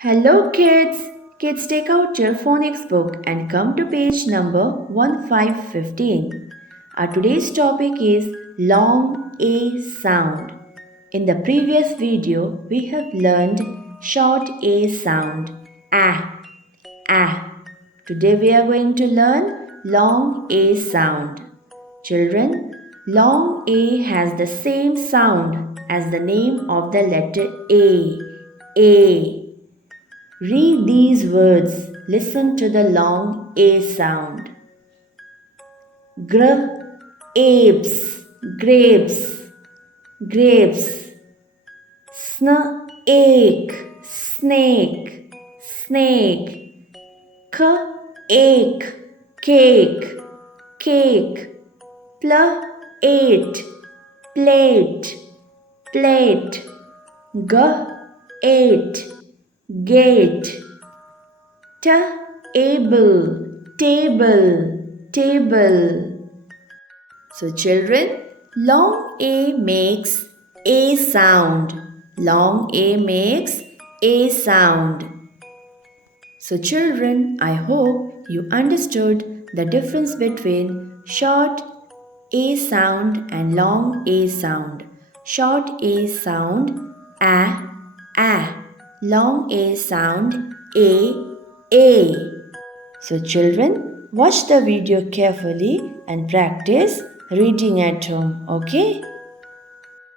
Hello kids! Kids, take out your phonics book and come to page number 1515. Our today's topic is long A sound. In the previous video, we have learned short A sound, ah, ah. Today we are going to learn long A sound. Children, long A has the same sound as the name of the letter A. A. Read these words. Listen to the long A sound. Gr, apes, grapes, grapes. Sn, ache, snake, snake. K, ache, cake, cake. Pl, eight, plate, plate. G, eight, gate. Able, table, table. So children, long A makes A sound. Long A makes A sound. So children, I hope you understood the difference between short A sound and long A sound. Short A sound, ah, ah. Long A sound, a. So children, watch the video carefully and practice reading at home, okay?